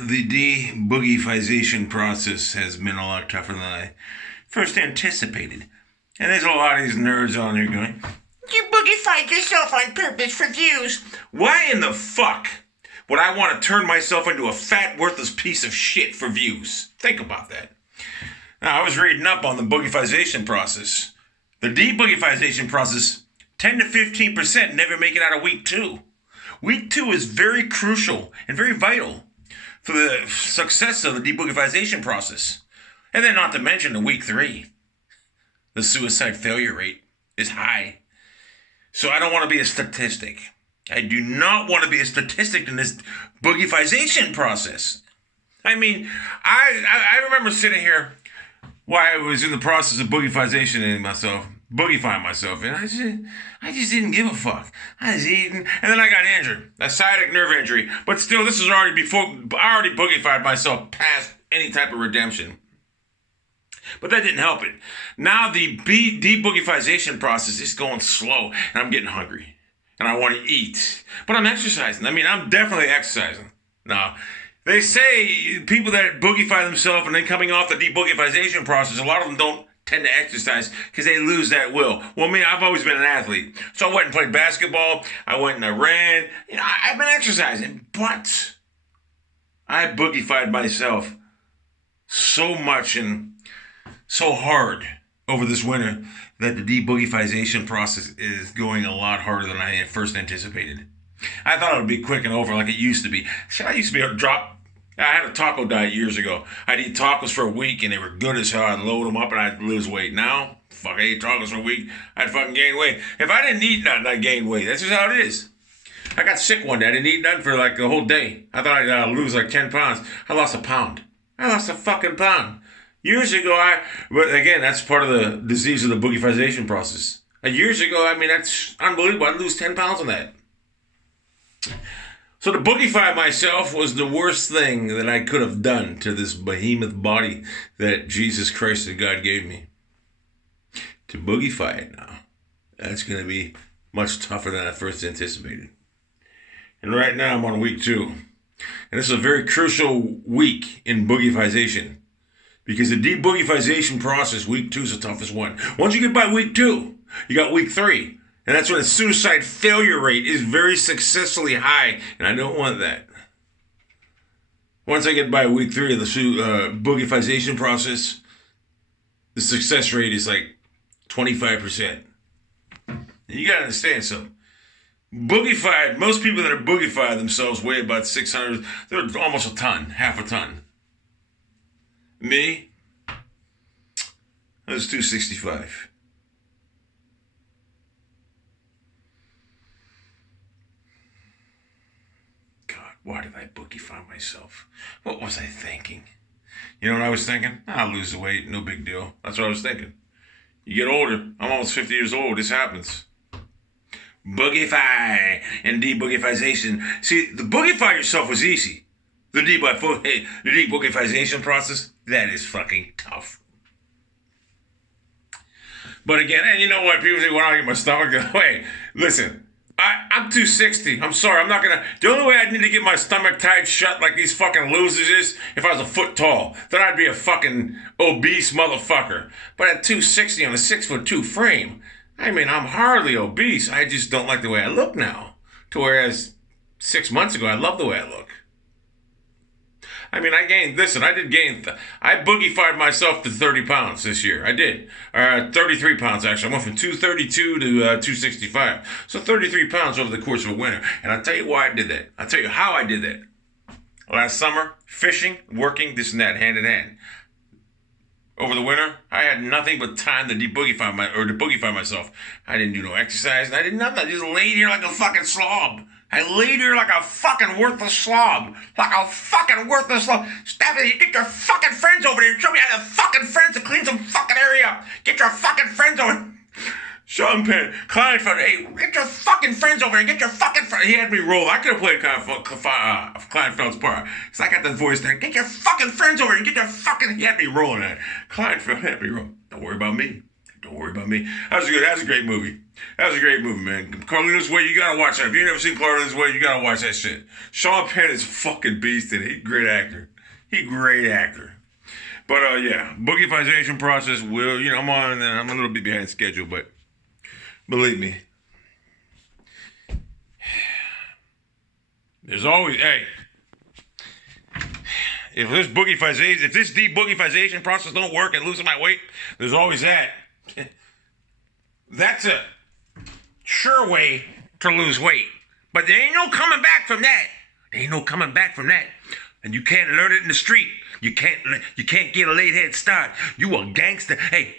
The de-boogeyfization process has been a lot tougher than I first anticipated. And there's a lot of these nerds on there going, "You boogeyfied yourself on purpose for views." Why in the fuck would I want to turn myself into a fat, worthless piece of shit for views? Think about that. Now, I was reading up on the boogeyfization process. The de-boogeyfization process, 10 to 15% never make it out of week 2. Week 2 is very crucial and very vital for the success of the de-boogeyfization process. And then not to mention the week 3. The suicide failure rate is high. So I don't want to be a statistic. I do not want to be a statistic in this boogeyfization process. I mean, I remember sitting here while I was in the process of boogeyfizing myself, and I just didn't give a fuck. I was eating, and then I got injured, a sciatic nerve injury. But still, this was already before, I already boogeyfied myself past any type of redemption. But that didn't help it. Now the de-boogeyfization process is going slow, and I'm getting hungry, and I want to eat. But I'm exercising. I mean, I'm definitely exercising. Now, they say people that boogeyfy themselves and then coming off the de-boogeyfization process, a lot of them don't tend to exercise because they lose that will. Well, me, I've always been an athlete. So I went and played basketball. I went and I ran. You know, I've been exercising. But I boogeyfied myself so much and so hard over this winter that the de-boogeyfization process is going a lot harder than I had first anticipated. I thought it would be quick and over like it used to be. Shit, I used to be able to drop. I had a taco diet years ago. I'd eat tacos for a week and they were good as hell. I'd load them up and I'd lose weight. Now, fuck, I ate tacos for a week. I'd fucking gain weight. If I didn't eat nothing, I'd gain weight. That's just how it is. I got sick one day. I didn't eat nothing for like a whole day. I thought I'd lose like 10 pounds. I lost a pound. I lost a fucking pound. Years ago, but again, that's part of the disease of the boogeyfization process. Years ago, I mean, that's unbelievable. I'd lose 10 pounds on that. So to boogeyfy myself was the worst thing that I could have done to this behemoth body that Jesus Christ and God gave me. To boogeyfy it now, that's going to be much tougher than I first anticipated. And right now I'm on week 2. And this is a very crucial week in boogeyfization. Because the de-boogeyfization process, week 2 is the toughest one. Once you get by week 2, you got week 3. And that's when the suicide failure rate is very successfully high. And I don't want that. Once I get by week 3 of the boogeyfization process, the success rate is like 25%. You got to understand something. Boogeyfied, most people that are boogeyfied themselves weigh about 600, they're almost a ton, half a ton. Me, I was 265. God, why did I boogeyfy myself? What was I thinking? You know what I was thinking? I'll lose the weight, no big deal. That's what I was thinking. You get older, I'm almost 50 years old, this happens. Boogeyfy and de-boogeyfization. See, the boogeyfy yourself was easy. The de-boogeyfization process, that is fucking tough. But again, and you know what? People say, well, I get my stomach. Wait, listen. I'm 260. I'm sorry. I'm not going to. The only way I need to get my stomach tied shut like these fucking losers is if I was a foot tall. Then I'd be a fucking obese motherfucker. But at 260 on a 6'2" frame, I mean, I'm hardly obese. I just don't like the way I look now. To whereas 6 months ago, I love the way I look. I mean, I boogeyfied myself to 30 pounds this year. I did. 33 pounds, actually. I went from 232 to 265. So 33 pounds over the course of a winter. And I'll tell you why I did that. I'll tell you how I did that. Last summer, fishing, working, this and that, hand in hand. Over the winter, I had nothing but time to boogeyfy myself. I didn't do no exercise. I did nothing. I just laid here like a fucking slob. I laid here like a fucking worthless slob. Like a fucking worthless slob. Stephanie, get your fucking friends over here and show me how to fucking friends to clean some fucking area up. Get your fucking friends over. Sean Penn, Kleinfeld, hey, get your fucking friends over here. Get your fucking friends. He had me roll. I could have played Kleinfeld's part. So I got the voice there. Get your fucking friends over here and get your fucking. He had me rolling that. Kleinfeld had me roll. Don't worry about me. Don't worry about me. That's a great movie. That was a great movie, man. Carlito's Way, you gotta watch that. If you've never seen Carlito's Way, you gotta watch that shit. Sean Penn is a fucking beast in it. He's a great actor. But yeah, boogeyfization process will, I'm on, and I'm a little bit behind schedule, but believe me, there's always, if this deboogeyfization process don't work and losing my weight, there's always that. That's a sure way to lose weight. But there ain't no coming back from that. And you can't learn it in the street. You can't get a late head start. You a gangster. Hey,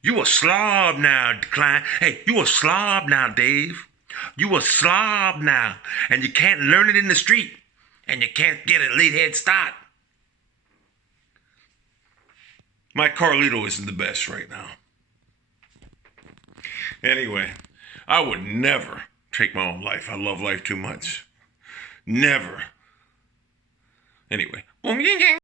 you a slob now, Klein. Hey, you a slob now, Dave. You a slob now. And you can't learn it in the street. And you can't get a late head start. My Carlito isn't the best right now. Anyway, I would never take my own life. I love life too much. Never. Anyway.